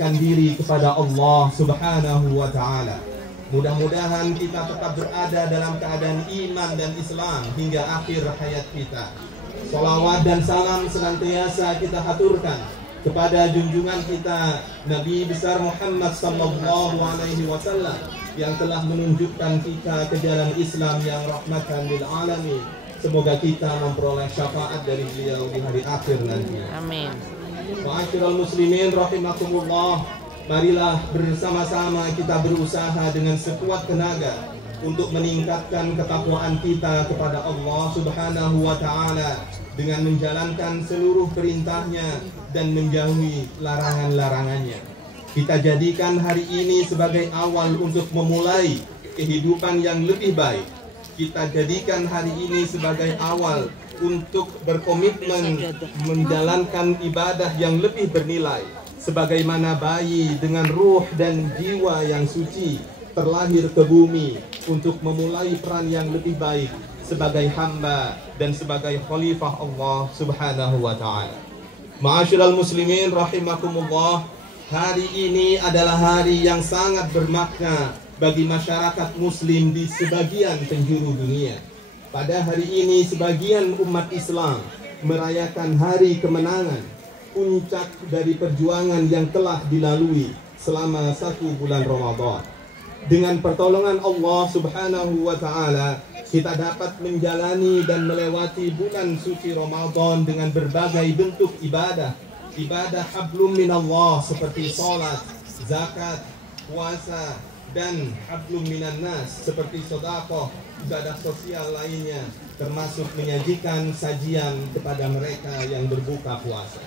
diri kepada Allah Subhanahu wa Ta'ala. Mudah-mudahan kita tetap berada dalam keadaan iman dan Islam hingga akhir hayat kita. Salawat dan salam senantiasa kita haturkan kepada junjungan kita Nabi besar Muhammad sallallahu alaihi wasallam yang telah menunjukkan kita ke jalan Islam yang rahmatan lil alamin. Semoga kita memperoleh syafaat dari beliau di hari akhir nanti. Amin. Ma'asyiral muslimin rahimakumullah, marilah bersama-sama kita berusaha dengan sekuat tenaga untuk meningkatkan ketakwaan kita kepada Allah Subhanahu wa Ta'ala dengan menjalankan seluruh perintahnya dan menjauhi larangan-larangannya. Kita jadikan hari ini sebagai awal untuk memulai kehidupan yang lebih baik. Kita jadikan hari ini sebagai awal untuk berkomitmen menjalankan ibadah yang lebih bernilai, sebagaimana bayi dengan ruh dan jiwa yang suci terlahir ke bumi untuk memulai peran yang lebih baik sebagai hamba dan sebagai khalifah Allah Subhanahu wa Ta'ala. Ma'asyiral muslimin rahimakumullah, hari ini adalah hari yang sangat bermakna bagi masyarakat muslim di sebagian penjuru dunia. Pada hari ini sebagian umat Islam merayakan hari kemenangan, puncak dari perjuangan yang telah dilalui selama 1 bulan Ramadan. Dengan pertolongan Allah Subhanahu wa Ta'ala, kita dapat menjalani dan melewati bulan suci Ramadan dengan berbagai bentuk ibadah. Ibadah hablum minallah seperti salat, zakat, puasa, dan hablum minan nas seperti sedekah, ibadah sosial lainnya, termasuk menyajikan sajian kepada mereka yang berbuka puasa.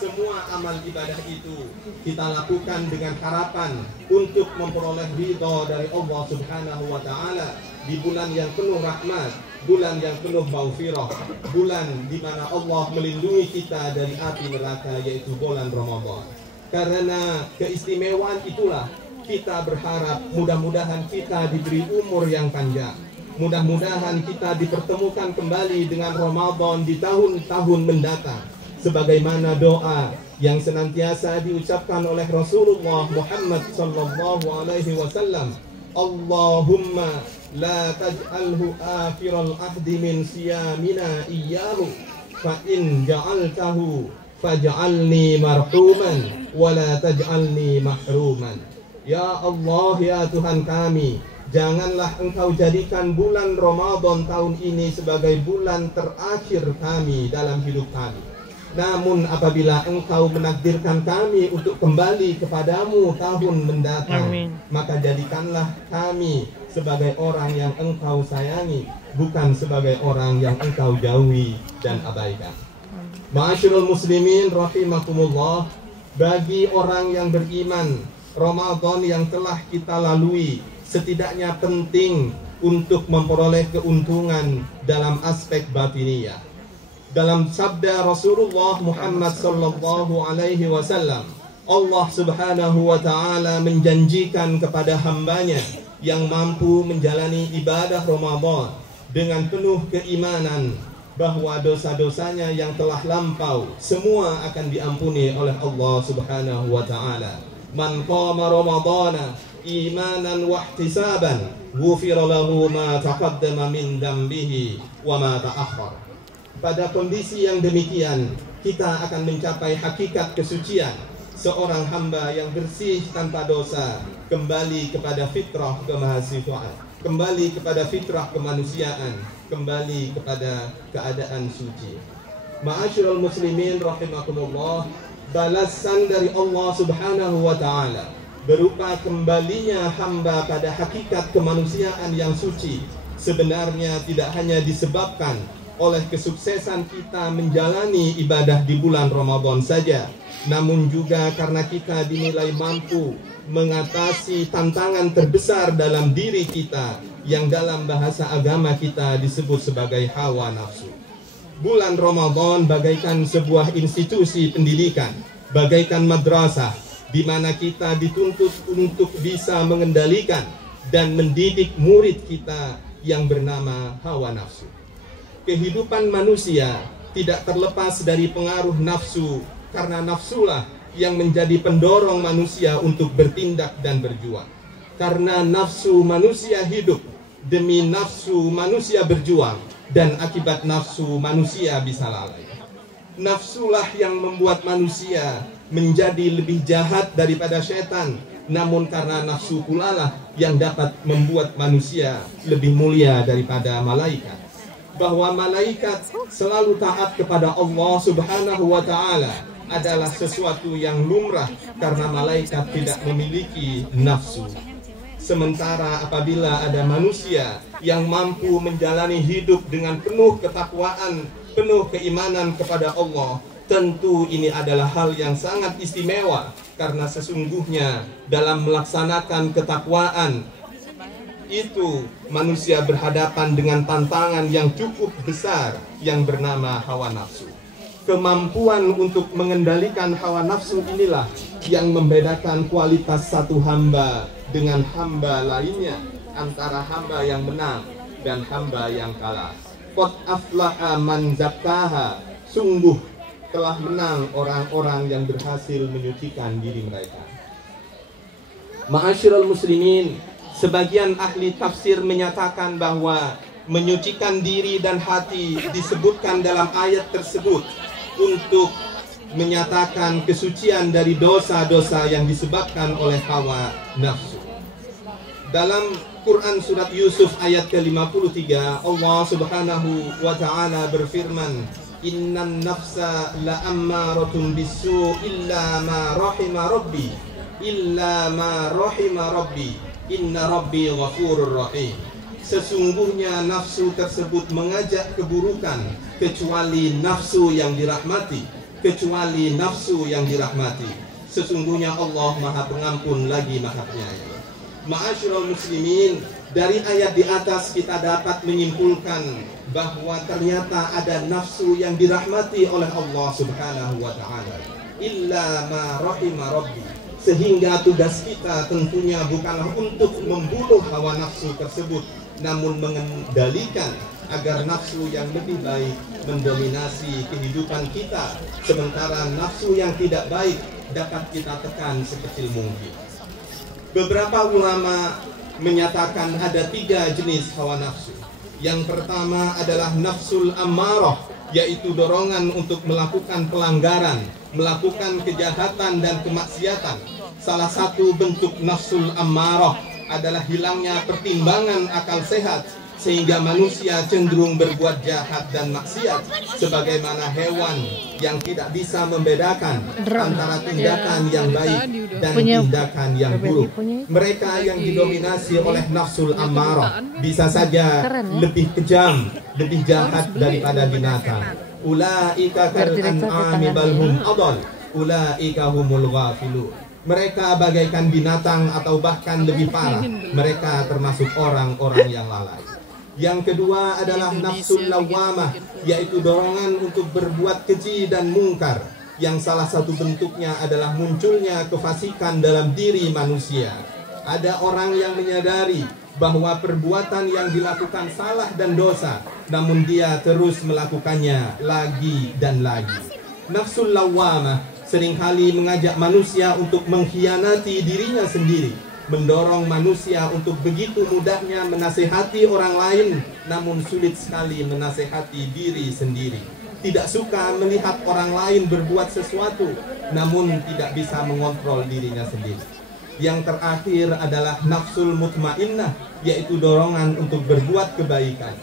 Semua amal ibadah itu kita lakukan dengan harapan untuk memperoleh ridha dari Allah Subhanahu wa Ta'ala di bulan yang penuh rahmat, bulan yang penuh maghfirah, bulan di mana Allah melindungi kita dari api neraka, yaitu bulan Ramadan. Karena keistimewaan itulah kita berharap mudah-mudahan kita diberi umur yang panjang. Mudah-mudahan kita dipertemukan kembali dengan Ramadan di tahun-tahun mendatang. Sebagaimana doa yang senantiasa diucapkan oleh Rasulullah Muhammad sallallahu alaihi wasallam, Allahumma la taj'alhu akhiral ahdi min siyamina iyyahu fa in ja'altahu faj'alni marhuman wa la taj'alni mahruman. Ya Allah, ya Tuhan kami, janganlah Engkau jadikan bulan Ramadan tahun ini sebagai bulan terakhir kami dalam hidup kami. Namun apabila Engkau menakdirkan kami untuk kembali kepadamu tahun mendatang, maka jadikanlah kami sebagai orang yang Engkau sayangi, bukan sebagai orang yang Engkau jauhi dan abaikan. Ma'asyiral muslimin rahimakumullah, bagi orang yang beriman, Ramadan yang telah kita lalui setidaknya penting untuk memperoleh keuntungan dalam aspek batiniyah. Dalam sabda Rasulullah Muhammad sallallahu alaihi wasallam, Allah Subhanahu wa Ta'ala menjanjikan kepada hambanya yang mampu menjalani ibadah Ramadan dengan penuh keimanan bahwa dosa-dosanya yang telah lampau semua akan diampuni oleh Allah Subhanahu wa Ta'ala. Man qama Ramadana imanan wa ihtisaban ghufira lahu ma taqaddama min dambihi wa ma ta'akhkhar. Pada kondisi yang demikian, kita akan mencapai hakikat kesucian seorang hamba yang bersih tanpa dosa, kembali kepada fitrah kemahasiswaan, kembali kepada fitrah kemanusiaan, kembali kepada keadaan suci. Ma'asyiral muslimin rahimakumullah, balasan dari Allah Subhanahu wa Ta'ala berupa kembalinya hamba pada hakikat kemanusiaan yang suci sebenarnya tidak hanya disebabkan oleh kesuksesan kita menjalani ibadah di bulan Ramadan saja, namun juga karena kita dinilai mampu mengatasi tantangan terbesar dalam diri kita yang dalam bahasa agama kita disebut sebagai hawa nafsu. Bulan Ramadan bagaikan sebuah institusi pendidikan, bagaikan madrasah, di mana kita dituntut untuk bisa mengendalikan dan mendidik murid kita yang bernama hawa nafsu. Kehidupan manusia tidak terlepas dari pengaruh nafsu, karena nafsulah yang menjadi pendorong manusia untuk bertindak dan berjuang. Karena nafsu manusia hidup, demi nafsu manusia berjuang, dan akibat nafsu manusia bisa lalai. Nafsulah yang membuat manusia menjadi lebih jahat daripada setan, namun karena nafsu pula lah yang dapat membuat manusia lebih mulia daripada malaikat. Bahwa malaikat selalu taat kepada Allah Subhanahu wa Ta'ala adalah sesuatu yang lumrah karena malaikat tidak memiliki nafsu. Sementara apabila ada manusia yang mampu menjalani hidup dengan penuh ketakwaan, penuh keimanan kepada Allah, tentu ini adalah hal yang sangat istimewa, karena sesungguhnya dalam melaksanakan ketakwaan itu manusia berhadapan dengan tantangan yang cukup besar yang bernama hawa nafsu. Kemampuan untuk mengendalikan hawa nafsu inilah yang membedakan kualitas satu hamba dengan hamba lainnya, antara hamba yang menang dan hamba yang kalah. Qad aflaha man zakkaha, sungguh telah menang orang-orang yang berhasil menyucikan diri mereka. Ma'asyiral muslimin, sebagian ahli tafsir menyatakan bahwa menyucikan diri dan hati disebutkan dalam ayat tersebut untuk menyatakan kesucian dari dosa-dosa yang disebabkan oleh hawa nafsu. Dalam Quran surat Yusuf ayat ke-53, Allah Subhanahu wa Ta'ala berfirman, "Innan nafsa la'ammaratun bisu illa ma rahima rabbi, illa ma rahima rabbi, inna rabbi ghafurur rahim." Sesungguhnya nafsu tersebut mengajak keburukan, kecuali nafsu yang dirahmati, kecuali nafsu yang dirahmati. Sesungguhnya Allah Maha Pengampun lagi Maha Penyayang. Ma'asyiral muslimin, dari ayat di atas kita dapat menyimpulkan bahwa ternyata ada nafsu yang dirahmati oleh Allah Subhanahu wa Ta'ala. Illa ma rahima rabbi. Sehingga tugas kita tentunya bukanlah untuk membunuh hawa nafsu tersebut, namun mengendalikan agar nafsu yang lebih baik mendominasi kehidupan kita, sementara nafsu yang tidak baik dapat kita tekan sekecil mungkin. Beberapa ulama menyatakan ada 3 jenis hawa nafsu. Yang pertama adalah nafsul ammarah, yaitu dorongan untuk melakukan pelanggaran, melakukan kejahatan dan kemaksiatan. Salah satu bentuk nafsul ammarah adalah hilangnya pertimbangan akal sehat, sehingga manusia cenderung berbuat jahat dan maksiat, sebagaimana hewan yang tidak bisa membedakan antara tindakan yang baik dan tindakan yang buruk. Mereka yang didominasi oleh nafsul ammarah bisa saja lebih kejam, lebih jahat daripada binatang. Ulaika kal an'ami bal hum adall, ulaika humul ghafilun. Mereka bagaikan binatang atau bahkan lebih parah. Mereka termasuk orang-orang yang lalai. Yang kedua adalah nafsul lawamah, yaitu dorongan untuk berbuat keji dan mungkar, yang salah satu bentuknya adalah munculnya kefasikan dalam diri manusia. Ada orang yang menyadari bahwa perbuatan yang dilakukan salah dan dosa, namun dia terus melakukannya lagi dan lagi. Nafsul lawamah seringkali mengajak manusia untuk mengkhianati dirinya sendiri, mendorong manusia untuk begitu mudahnya menasehati orang lain, namun sulit sekali menasehati diri sendiri. Tidak suka melihat orang lain berbuat sesuatu, namun tidak bisa mengontrol dirinya sendiri. Yang terakhir adalah nafsul mutmainnah, yaitu dorongan untuk berbuat kebaikan.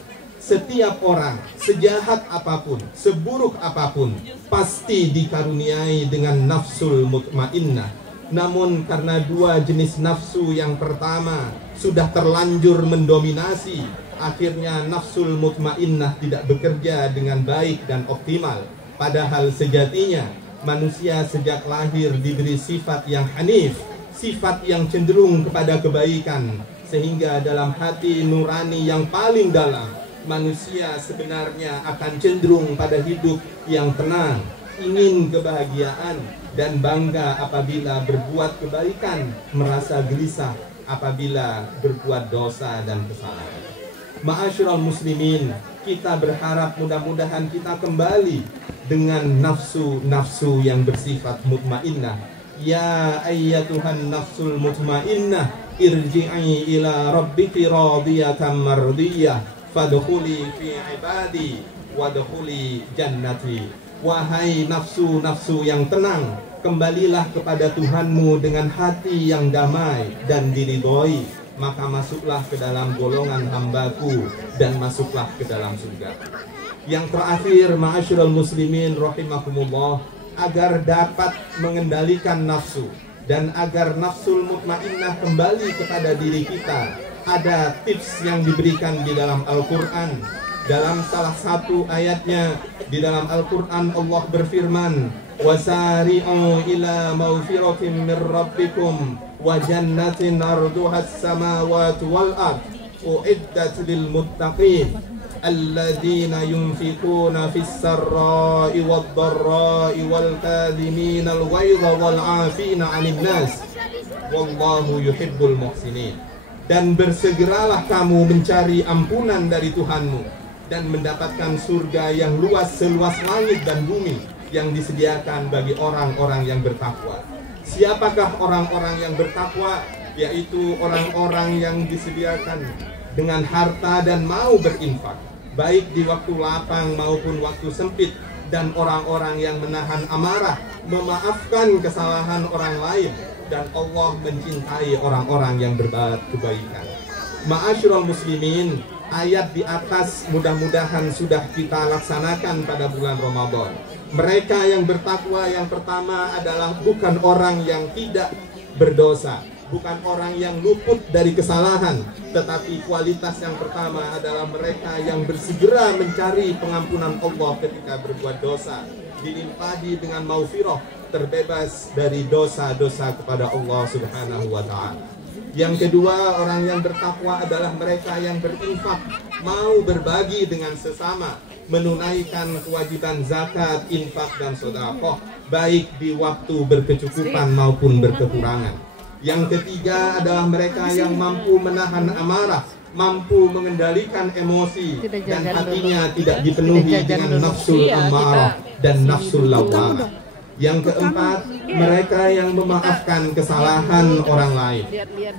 Setiap orang, sejahat apapun, seburuk apapun, pasti dikaruniai dengan nafsul mutmainnah. Namun karena 2 jenis nafsu yang pertama sudah terlanjur mendominasi, akhirnya nafsul mutmainnah tidak bekerja dengan baik dan optimal. Padahal sejatinya manusia sejak lahir diberi sifat yang hanif, sifat yang cenderung kepada kebaikan, sehingga dalam hati nurani yang paling dalam, manusia sebenarnya akan cenderung pada hidup yang tenang, ingin kebahagiaan dan bangga apabila berbuat kebaikan, merasa gelisah apabila berbuat dosa dan kesalahan. Ma'asyiral muslimin, kita berharap mudah-mudahan kita kembali dengan nafsu-nafsu yang bersifat mutmainnah. Ya ayyatuhan nafsul mutmainnah, irji'i ila rabbiki radiyatan mardiyah, fadkhuli fi ibadi wadkhuli jannati. Wahai nafsu-nafsu yang tenang, kembalilah kepada Tuhanmu dengan hati yang damai dan diridhoi, maka masuklah ke dalam golongan hambaku dan masuklah ke dalam surga. Yang terakhir, ma'asyiral muslimin rahimakumullah, agar dapat mengendalikan nafsu dan agar nafsul mutmainnah kembali kepada diri kita, ada tips yang diberikan di dalam Al-Quran. Dalam salah satu ayatnya di dalam Al-Quran, Allah berfirman, wasari'u ila maghfiratin min rabbikum wa jannatin arduhas samawati wal ard uiddat lil muttaqin alladzina yunfikuna fis sarra'i wad dharra'i wal kadhimina al ghaidha wal 'afina 'anil nas wallahu yuhibbul muhsinin. Dan bersegeralah kamu mencari ampunan dari Tuhanmu dan mendapatkan surga yang luas seluas langit dan bumi yang disediakan bagi orang-orang yang bertakwa. Siapakah orang-orang yang bertakwa? Yaitu orang-orang yang disediakan dengan harta dan mau berinfak, baik di waktu lapang maupun waktu sempit, dan orang-orang yang menahan amarah, memaafkan kesalahan orang lain, dan Allah mencintai orang-orang yang berbuat kebaikan. Ma'asyiral muslimin, ayat di atas mudah-mudahan sudah kita laksanakan pada bulan Ramadan. Mereka yang bertakwa yang pertama adalah bukan orang yang tidak berdosa, bukan orang yang luput dari kesalahan, tetapi kualitas yang pertama adalah mereka yang bersegera mencari pengampunan Allah ketika berbuat dosa, dilimpahi dengan maghfirah, terbebas dari dosa-dosa kepada Allah Subhanahu wa Ta'ala. Yang kedua, orang yang bertakwa adalah mereka yang berinfak, mau berbagi dengan sesama, menunaikan kewajiban zakat, infak, dan sedekah, baik di waktu berkecukupan maupun berkekurangan. Yang ketiga adalah mereka yang mampu menahan amarah, mampu mengendalikan emosi, dan hatinya tidak dipenuhi dengan nafsul amarah dan nafsul lawwamah. Yang keempat, mereka yang memaafkan kesalahan orang lain.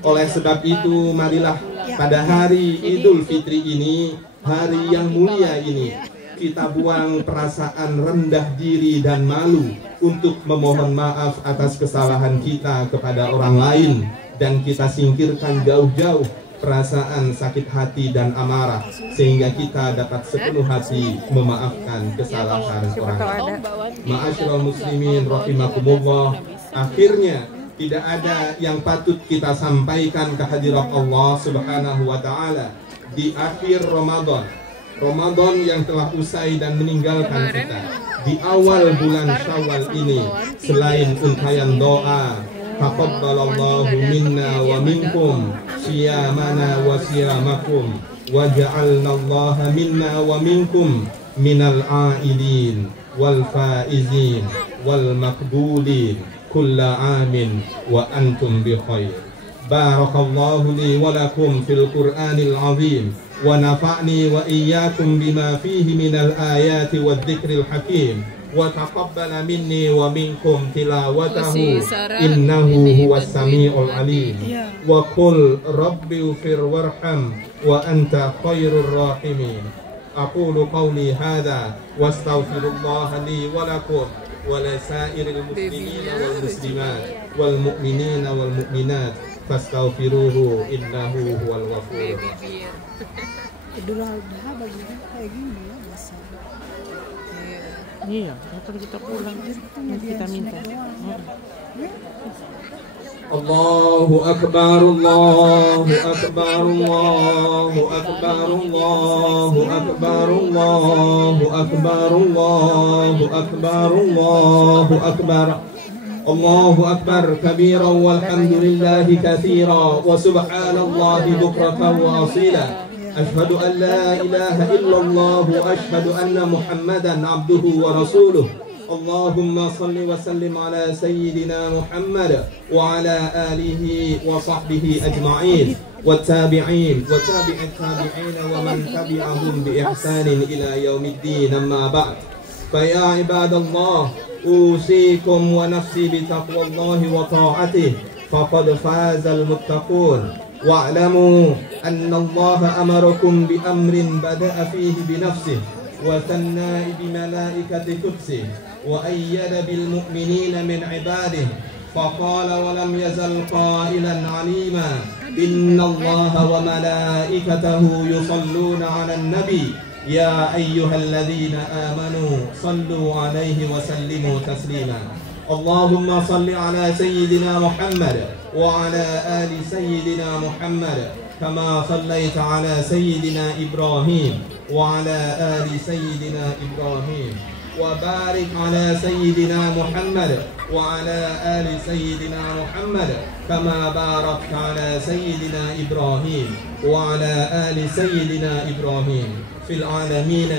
Oleh sebab itu, marilah pada hari Idul Fitri ini, hari yang mulia ini, kita buang perasaan rendah diri dan malu untuk memohon maaf atas kesalahan kita kepada orang lain, dan kita singkirkan jauh-jauh perasaan sakit hati dan amarah, sehingga kita dapat sepenuh hati memaafkan kesalahan orang lain. Ma'asyiral muslimin rahimakumullah, akhirnya tidak ada yang patut kita sampaikan kehadirat Allah Subhanahu wa Ta'ala di akhir Ramadan, Ramadan yang telah usai dan meninggalkan kita di awal bulan Syawal ini, selain untayan doa, taqabbalallahu minna wa minkum siyamana wa siyamakum wa ja'alnallaha minna wa minkum minal a'idin wal faizin wal maqbulin kulla amin wa antum bi khair. Barakallahu li wa lakum fil Qur'anil azim wa nafa'ni wa iyyakum bima fihi minal ayati wad dzikril hakim wa taqabbala minni wa minkum tilawatahu innahu huwas samiul alim. Wa qul rabbi ighfir warham wa anta khairur rahimin. Aqulu qawli hadha wastaghfirullaha li wa lakum wa lisairil muslimina wal muslimat wal mu'minina wal mu'minat fastaghfiruhu innahu huwal ghafurur rahim. Idul Adha bagian kayak gini ya biasa. Iya, kapan kita pulang kita minta. Allahu akbar, Allahu akbar, Allahu akbar, Allahu akbar, Allahu akbar, Allahu akbar, Allahu akbar. Allahu akbar kabiran walhamdulillahi katsiran wa subhanallahi bukratan wa asila. Ashhadu an la ilaha illallah wa ashhadu anna Muhammadan abduhu wa rasuluh. اللهم صل وسلم على سيدنا محمد وعلى آله وصحبه أجمعين والتابعين وتابع التابعين ومن تبعهم بإحسان إلى يوم الدين. أما بعد، فيا عباد الله، أوصيكم ونفسي بتقوى الله وطاعته، فقد فاز المتقون. واعلموا أن الله أمركم بأمر بدأ فيه بنفسه وثنى بملائكة قدسه وأيد بالمؤمنين من عباده، فقال ولم يزل قائلا عليما: إن الله وملائكته يصلون على النبي يا أيها الذين آمنوا صلوا عليه وسلموا تسليما. اللهم صل على سيدنا محمد وعلى آل سيدنا محمد كما صليت على سيدنا إبراهيم وعلى آل سيدنا إبراهيم، وبارك على سيدنا محمد وعلى آل سيدنا محمد كما باركت على سيدنا إبراهيم وعلى آل سيدنا إبراهيم في العالمين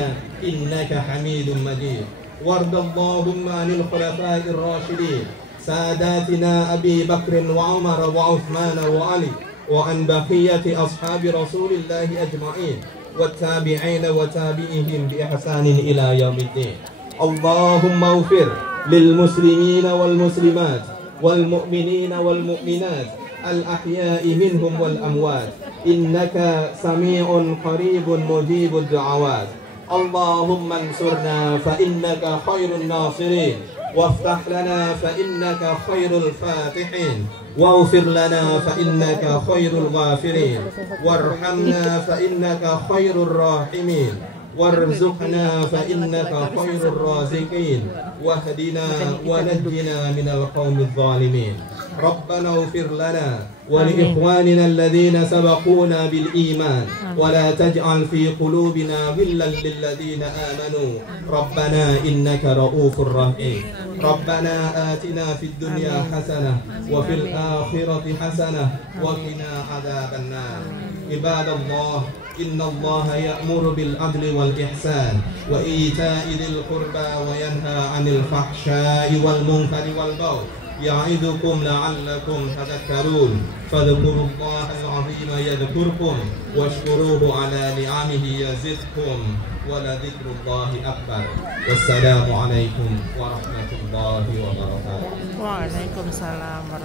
إنك حميد مجيد. وارض اللهم عن الخلفاء الراشدين ساداتنا أبي بكر وعمر وعثمان وعلي، وعن بقية أصحاب رسول الله أجمعين والتابعين وتابعهم بإحسان إلى يوم الدين. اللهم اغفر للمسلمين والمسلمات والمؤمنين والمؤمنات الأحياء منهم والأموات، إنك سميع قريب مجيب الدعوات. اللهم انصرنا فإنك خير الناصرين، وافتح لنا فإنك خير الفاتحين، واغفر لنا فإنك خير الغافرين، وارحمنا فإنك خير الراحمين، وارزقنا فإنك خير الرازقين، واهدنا ونجنا من القوم الظالمين. ربنا اغفر لنا ولإخواننا الذين سبقونا بالإيمان، ولا تجعل في قلوبنا غلا للذين آمنوا ربنا إنك رؤوف رحيم. ربنا آتنا في الدنيا حسنة وفي الآخرة حسنة وقنا عذاب النار. عباد الله، إن الله يأمر بالعدل والإحسان وإيتاء ذي القربى وينهى عن الفحشاء والمنكر والبغي، يعظكم لعلكم تذكرون. فاذكروا الله العظيم يذكركم واشكروه على نعمه يزدكم ولذكر الله أكبر. والسلام عليكم ورحمة الله وبركاته. Waalaikumsalam warahmatullahi